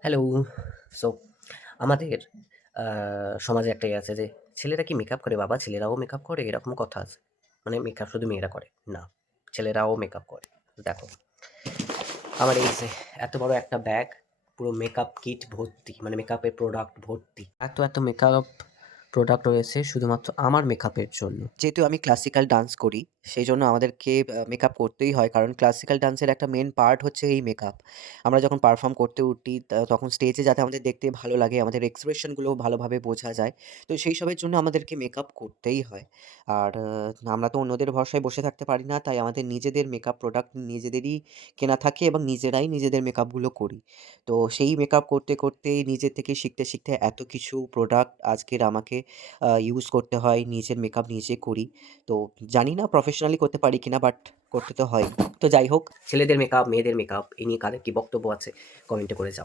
Hello. So আমাদের আ সমাজে একটা ইয়ে আছে যে, "ছেলেরা কি মেকআপ করে বাবা? ছেলেরাও মেকআপ করে?" এরকম কথা আছে। মানে মেকআপ শুধু মেয়েরা করে। না, ছেলেরাও মেকআপ করে। দেখো, আমার এই যে এত বড় একটা ব্যাগ, পুরো মেকআপ কিট ভর্তি, মানে মেকআপের প্রোডাক্ট ভর্তি। এত মেকআপ প্রোডাক্ট রয়েছে শুধুমাত্র আমার মেকআপের জন্য। যেহেতু আমি ক্লাসিক্যাল ডান্স করি, সেইজন্য আমাদেরকে মেকআপ করতেই হয়। কারণ ক্লাসিক্যাল ডান্সের একটা মেইন পার্ট হচ্ছে এই মেকআপ। আমরা যখন পারফর্ম করতে উঠি তখন স্টেজে যাতে আমাদের দেখতে ভালো লাগে, আমাদের এক্সপ্রেশনগুলো ভালোভাবে বোঝা যায়। তো সেইসবের জন্য আমাদেরকে মেকআপ করতেই হয়। আর আমরা তো অন্যদের ভরসায় বসে থাকতে পারি না। তাই আমাদের নিজেদের মেকআপ প্রোডাক্ট নিজেদেরই কেনা থাকে এবং নিজেরাই নিজেদের মেকআপগুলো করি। তো সেই মেকআপ করতে নিজের থেকে শিখতে এত কিছু প্রোডাক্ট আজকের আমাকে ইউজ করতে হয়। নিজের মেকআপ নিজে করি। তো জানি না প্রফেশনালি করতে পারি কিনা, বাট করতে তো হয়ই। তো যাই হোক, ছেলেদের মেকআপ, মেয়েদের মেকআপ এ নিয়ে কাদের কি বক্তব্য আছে কমেন্টে করে যাও।